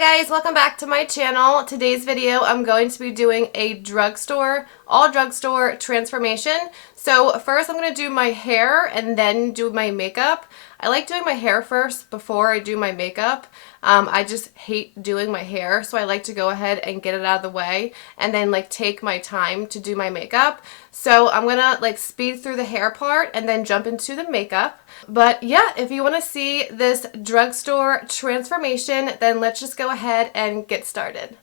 Hi guys, welcome back to my channel. Today's video I'm going to be doing a all drugstore transformation. So first I'm going to do my hair and then do my makeup. I like doing my hair first before I do my makeup. I just hate doing my hair, so I like to go ahead and get it out of the way and then take my time to do my makeup. So I'm gonna speed through the hair part and then jump into the makeup. But yeah, if you want to see this drugstore transformation, then let's just go ahead and get started.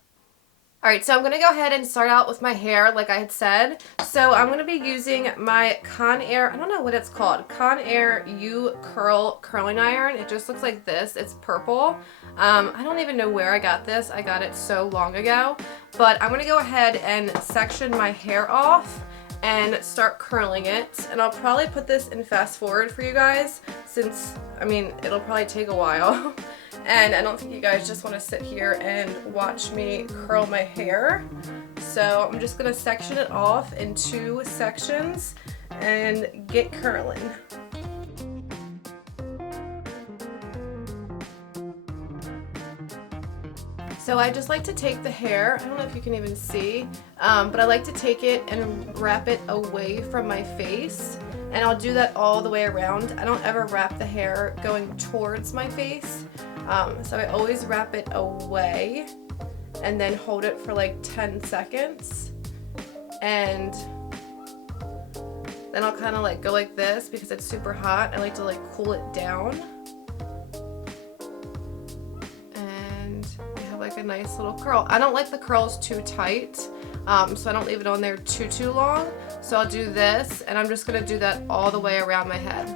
Alright, so I'm going to go ahead and start out with my hair like I had said. So I'm going to be using my Conair, I don't know what it's called, Conair U Curl Curling Iron. It just looks like this. It's purple. I don't even know where I got this. I got it so long ago. But I'm going to go ahead and section my hair off and start curling it. And I'll probably put this in fast forward for you guys since, it'll probably take a while. And I don't think you guys just want to sit here and watch me curl my hair. So I'm just going to section it off in 2 sections and get curling. So I just like to take the hair, I don't know if you can even see, but I like to take it and wrap it away from my face. And I'll do that all the way around. I don't ever wrap the hair going towards my face. So I always wrap it away and then hold it for 10 seconds. And then I'll kind of go like this because it's super hot. I like to cool it down. And we have a nice little curl. I don't like the curls too tight, so I don't leave it on there too long. So I'll do this, and I'm just going to do that all the way around my head.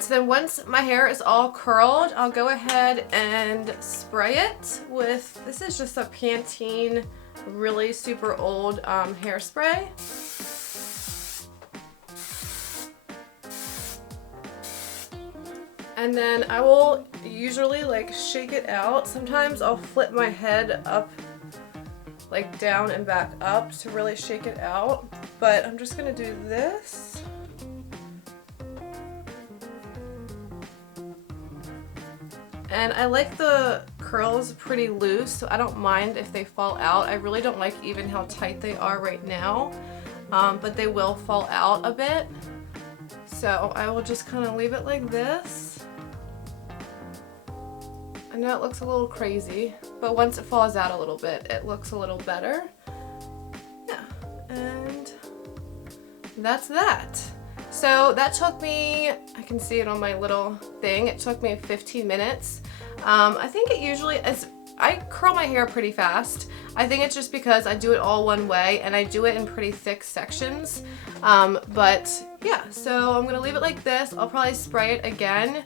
So then once my hair is all curled, I'll go ahead and spray it with, this is just a Pantene really super old hairspray. And then I will usually shake it out. Sometimes I'll flip my head up, down and back up to really shake it out. But I'm just gonna do this. And I like the curls pretty loose, so I don't mind if they fall out. I really don't like even how tight they are right now, but they will fall out a bit. So I will just kind of leave it like this. I know it looks a little crazy, but once it falls out a little bit, it looks a little better. Yeah, and that's that. So that took me, I can see it on my little thing, it took me 15 minutes. I think it usually is, I curl my hair pretty fast. I think it's just because I do it all one way and I do it in pretty thick sections. But yeah, so I'm going to leave it like this. I'll probably spray it again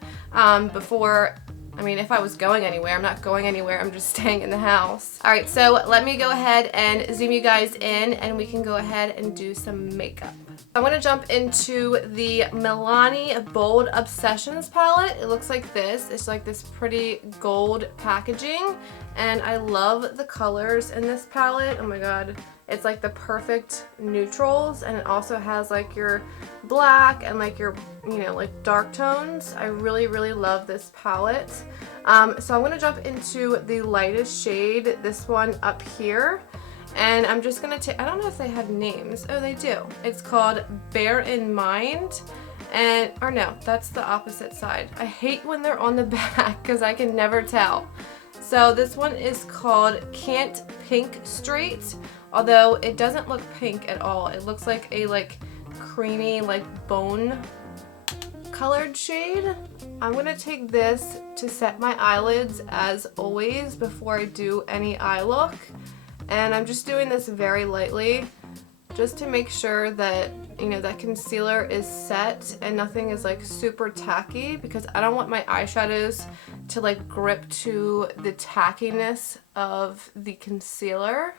before, if I was going anywhere. I'm not going anywhere, I'm just staying in the house. Alright, so let me go ahead and zoom you guys in and we can go ahead and do some makeup. I'm going to jump into the MILANI Bold Obsessions palette. It looks like this. It's like this pretty gold packaging, and I love the colors in this palette. Oh my god, It's like the perfect neutrals, and it also has like your black and like your, you know, like dark tones. I really, really love this palette. So I'm gonna jump into the lightest shade, this one up here. And I'm just gonna take, I don't know if they have names. Oh, they do. It's called Bear in Mind. And, or no, that's the opposite side. I hate when they're on the back because I can never tell. So this one is called Can't Pink Straight, although it doesn't look pink at all. It looks like a like creamy, like bone colored shade. I'm gonna take this to set my eyelids as always before I do any eye look. And I'm just doing this very lightly just to make sure that, you know, that concealer is set and nothing is like super tacky, because I don't want my eyeshadows to like grip to the tackiness of the concealer.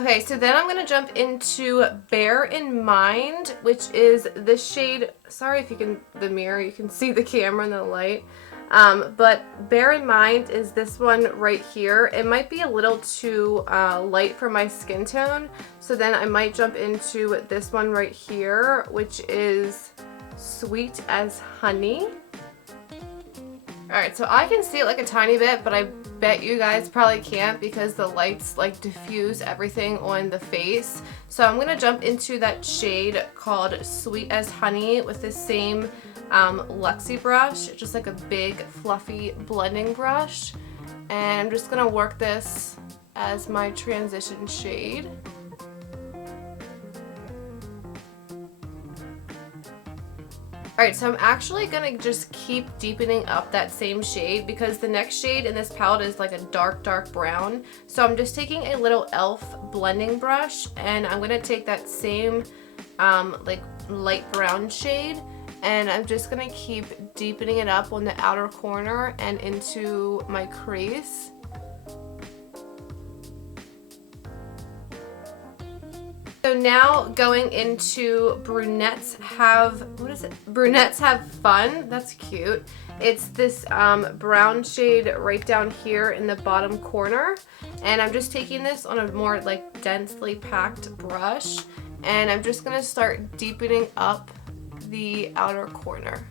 Okay, so then I'm gonna jump into Bear in Mind, which is the shade, sorry if you can, the mirror, you can see the camera and the light. But Bear in Mind is this one right here. It might be a little too light for my skin tone, so then I might jump into this one right here, which is Sweet as Honey. Alright, so I can see it like a tiny bit, but I bet you guys probably can't because the lights like diffuse everything on the face. So I'm gonna jump into that shade called Sweet as Honey with the same Luxie brush, just like a big fluffy blending brush, and I'm just gonna work this as my transition shade. Alright, so I'm actually gonna just keep deepening up that same shade because the next shade in this palette is like a dark, dark brown. So I'm just taking a little e.l.f. blending brush, and I'm gonna take that same like light brown shade, and I'm just gonna keep deepening it up on the outer corner and into my crease. So now going into Brunettes Have, what is it? Brunettes Have Fun. That's cute. It's this brown shade right down here in the bottom corner. And I'm just taking this on a more like densely packed brush. And I'm just gonna start deepening up the outer corner.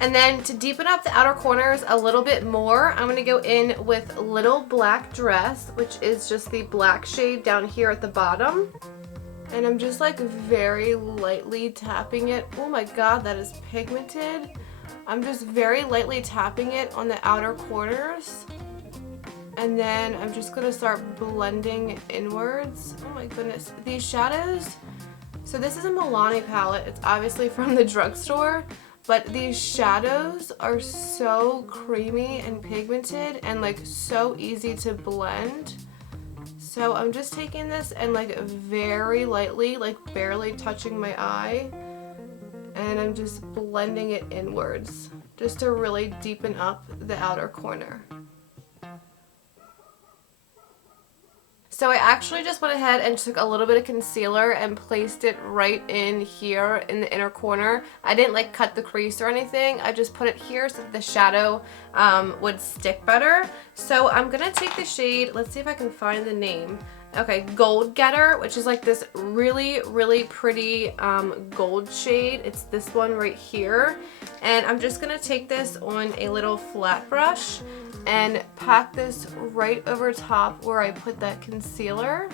And then to deepen up the outer corners a little bit more, I'm going to go in with Little Black Dress, which is just the black shade down here at the bottom. And I'm just like very lightly tapping it. Oh my god, that is pigmented. I'm just very lightly tapping it on the outer corners. And then I'm just going to start blending inwards. Oh my goodness. These shadows. So this is a MILANI palette. It's obviously from the drugstore. But these shadows are so creamy and pigmented and like so easy to blend. So I'm just taking this and like very lightly, like barely touching my eye, and I'm just blending it inwards just to really deepen up the outer corner. So I actually just went ahead and took a little bit of concealer and placed it right in here in the inner corner. I didn't like cut the crease or anything. I just put it here so that the shadow would stick better. So I'm gonna take the shade, let's see if I can find the name. Okay, Gold Getter, which is like this really, really pretty gold shade. It's this one right here. And I'm just gonna take this on a little flat brush and pack this right over top where I put that concealer.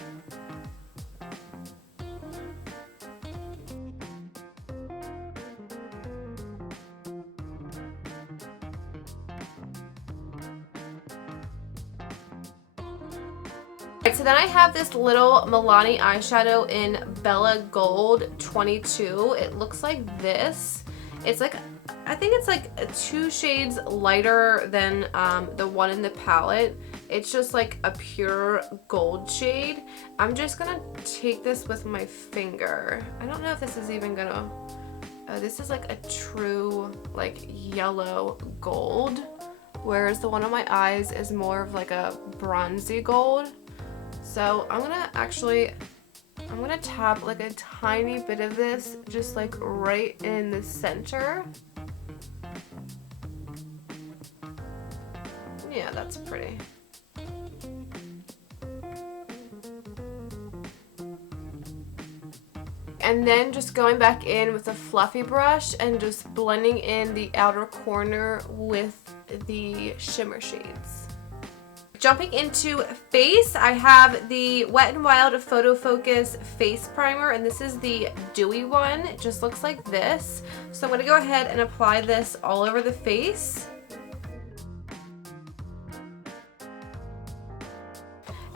Alright, so then I have this little MILANI eyeshadow in Bella Gold 22. It looks like this. It's like, I think it's like 2 shades lighter than the one in the palette. It's just like a pure gold shade. I'm just gonna take this with my finger. I don't know if this is even gonna, this is like a true like yellow gold, whereas the one on my eyes is more of like a bronzy gold. So I'm gonna actually I'm gonna tap like a tiny bit of this just like right in the center. Yeah, that's pretty. And then just going back in with a fluffy brush and just blending in the outer corner with the shimmer shades. Jumping into face, I have the Wet n Wild Photofocus Face Primer, and this is the dewy one. It just looks like this. So I'm going to go ahead and apply this all over the face.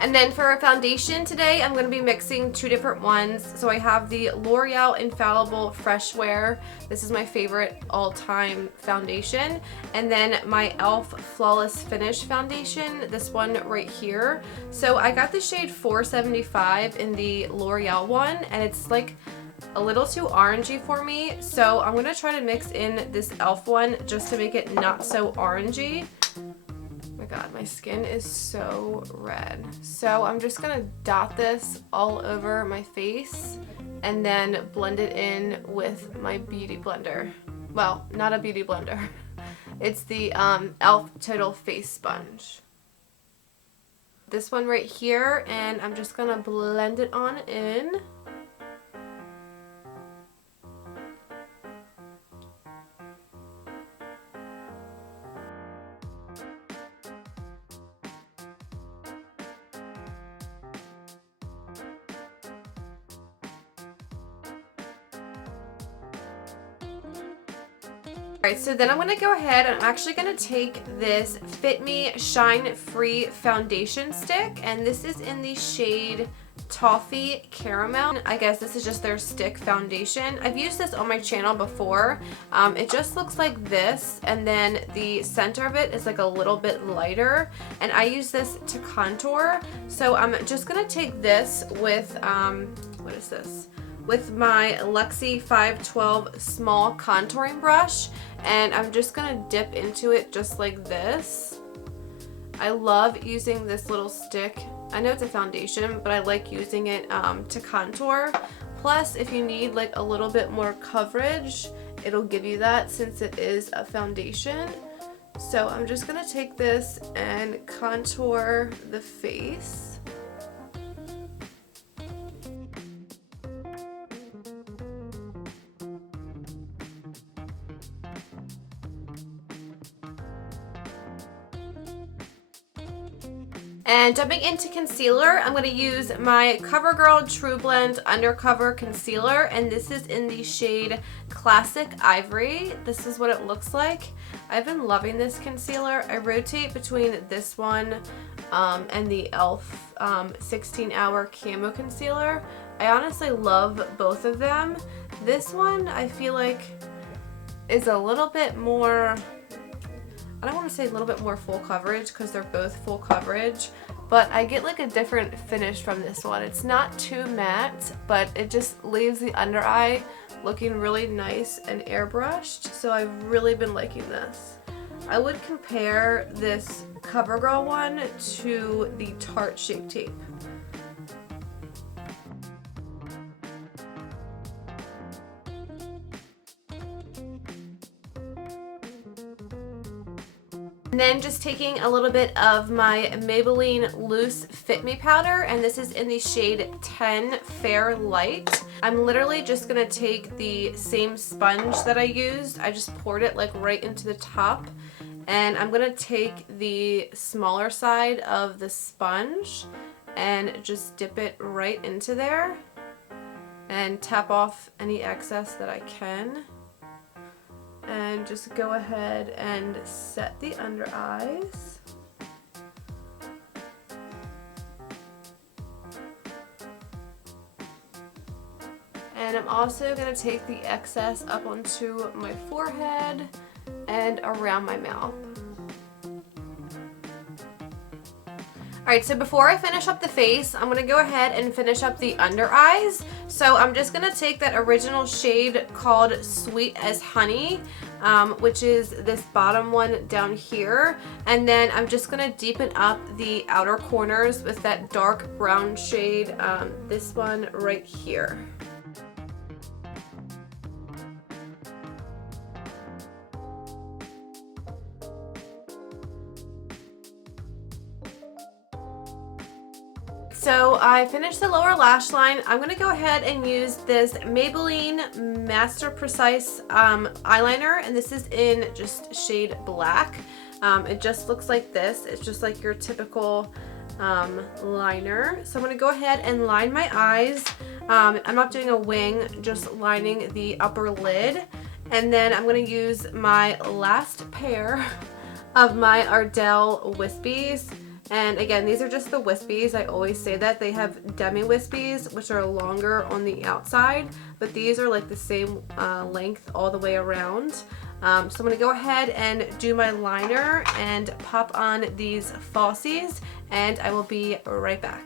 And then for a foundation today, I'm going to be mixing two different ones. So I have the L'Oreal Infallible Fresh Wear. This is my favorite all-time foundation. And then my e.l.f. Flawless Finish foundation, this one right here. So I got the shade 475 in the L'Oreal one, and it's like a little too orangey for me. So I'm going to try to mix in this e.l.f. one just to make it not so orangey. Oh my god, my skin is so red. So I'm just gonna dot this all over my face and then blend it in with my beauty blender. Well, not a beauty blender. It's the e.l.f. Total Face Sponge. This one right here, and I'm just gonna blend it on in. Alright, so then I'm going to go ahead and I'm actually going to take this Fit Me Shine Free Foundation Stick, and this is in the shade Toffee Caramel. I guess this is just their stick foundation. I've used this on my channel before. It just looks like this, and then the center of it is like a little bit lighter, and I use this to contour. So I'm just going to take this with, what is this? With my Luxie 512 small contouring brush, and I'm just gonna dip into it just like this. I love using this little stick. I know it's a foundation, but I like using it to contour. Plus, if you need like a little bit more coverage, it'll give you that since it is a foundation. So I'm just gonna take this and contour the face. And jumping into concealer, I'm going to use my CoverGirl Trublend Undercover Concealer, and this is in the shade Classic Ivory. This is what it looks like. I've been loving this concealer. I rotate between this one and the e.l.f. 16-Hour Camo Concealer. I honestly love both of them. This one I feel like is a little bit more, I don't want to say a little bit more full coverage because they're both full coverage, but I get like a different finish from this one. It's not too matte, but it just leaves the under eye looking really nice and airbrushed, so I've really been liking this. I would compare this CoverGirl one to the Tarte Shape Tape. And then just taking a little bit of my Maybelline Loose Fit Me powder, and this is in the shade 10 Fair Light. I'm literally just gonna take the same sponge that I used. I just poured it like right into the top, and I'm gonna take the smaller side of the sponge and just dip it right into there and tap off any excess that I can. And just go ahead and set the under eyes. And I'm also going to take the excess up onto my forehead and around my mouth. Alright, so before I finish up the face, I'm going to go ahead and finish up the under eyes. So I'm just going to take that original shade called Sweet as Honey, which is this bottom one down here. And then I'm just going to deepen up the outer corners with that dark brown shade, this one right here. So I finished the lower lash line. I'm going to go ahead and use this Maybelline Master Precise eyeliner, and this is in just shade black. It just looks like this. It's just like your typical liner. So I'm going to go ahead and line my eyes. I'm not doing a wing, just lining the upper lid. And then I'm going to use my last pair of my Ardell wispies. And again, these are just the wispies. I always say that. They have demi wispies, which are longer on the outside, but these are like the same length all the way around. So I'm going to go ahead and do my liner and pop on these falsies, and I will be right back.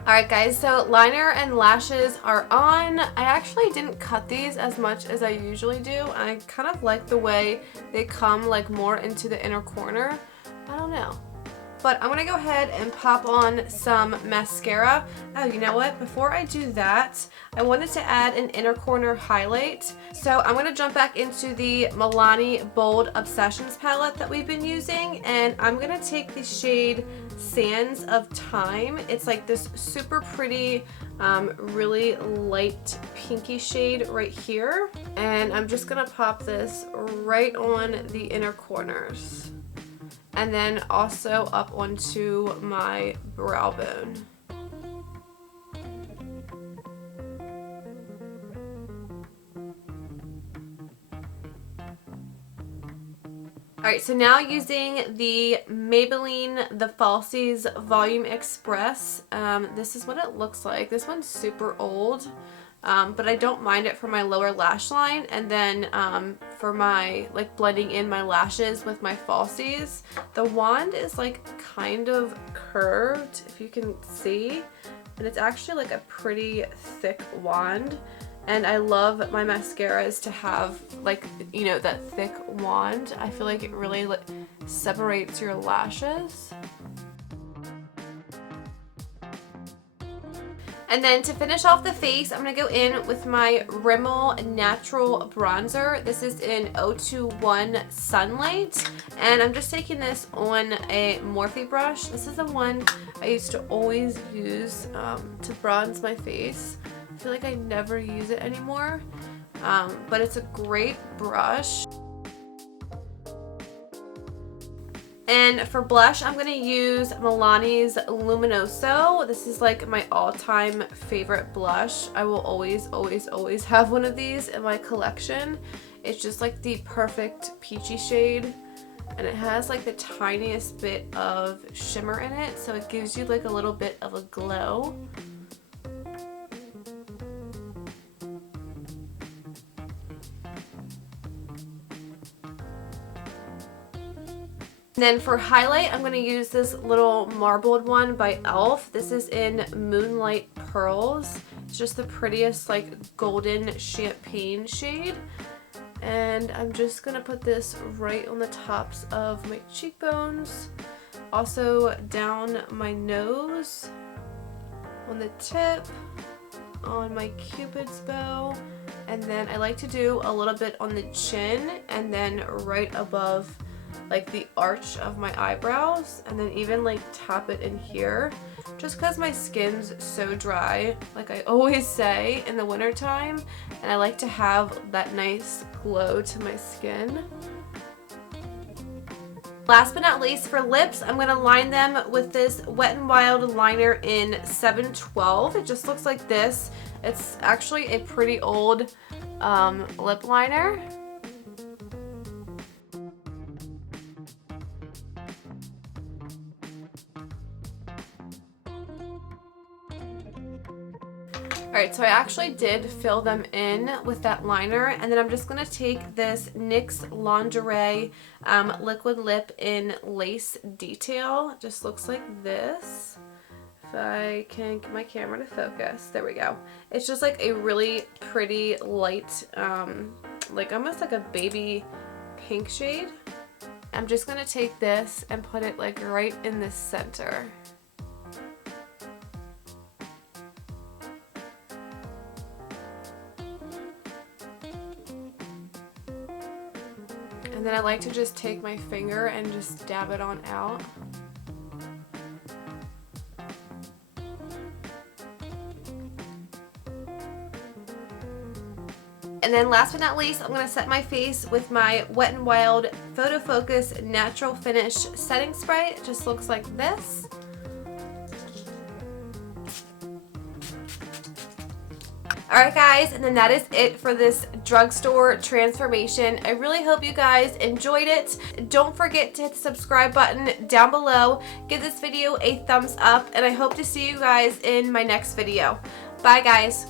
Alright guys, so liner and lashes are on. I actually didn't cut these as much as I usually do. I kind of like the way they come like more into the inner corner. I don't know. But I'm going to go ahead and pop on some mascara. Oh, you know what? Before I do that, I wanted to add an inner corner highlight. So I'm going to jump back into the MILANI Bold Obsessions palette that we've been using. And I'm going to take the shade Sands of Time. It's like this super pretty, really light pinky shade right here. And I'm just going to pop this right on the inner corners. And then also up onto my brow bone. Alright, so now using the Maybelline The Falsies Volume Express, this is what it looks like. This one's super old. But I don't mind it for my lower lash line, and then for my like blending in my lashes with my falsies. The wand is like kind of curved, if you can see, and it's actually like a pretty thick wand. And I love my mascaras to have like, you know, that thick wand. I feel like it really like separates your lashes. And then to finish off the face, I'm going to go in with my Rimmel Natural Bronzer. This is in 021 Sunlight. And I'm just taking this on a Morphe brush. This is the one I used to always use to bronze my face. I feel like I never use it anymore. But it's a great brush. And for blush, I'm going to use Milani's Luminoso. This is like my all-time favorite blush. I will always, always, always have one of these in my collection. It's just like the perfect peachy shade. And it has like the tiniest bit of shimmer in it, so it gives you like a little bit of a glow. And then for highlight, I'm going to use this little marbled one by e.l.f. This is in Moonlight Pearls. It's just the prettiest like golden champagne shade. And I'm just going to put this right on the tops of my cheekbones. Also down my nose, on the tip, on my cupid's bow. And then I like to do a little bit on the chin and then right above like the arch of my eyebrows, and then even like tap it in here, just because my skin's so dry, like I always say, in the winter time, and I like to have that nice glow to my skin. Last but not least, for lips, I'm going to line them with this Wet n Wild liner in 712. It just looks like this. It's actually a pretty old lip liner. Alright, so I actually did fill them in with that liner, and then I'm just going to take this NYX Lingerie liquid lip in Lace Detail. It just looks like this. if I can get my camera to focus. There we go. It's just like a really pretty light, like almost like a baby pink shade. I'm just gonna take this and put it like right in the center. And then I like to just take my finger and just dab it on out. And then last but not least, I'm going to set my face with my Wet n Wild Photofocus Natural Finish Setting Spray. It just looks like this. Alright guys, and then that is it for this drugstore transformation. I really hope you guys enjoyed it. Don't forget to hit the subscribe button down below. Give this video a thumbs up, and I hope to see you guys in my next video. Bye guys.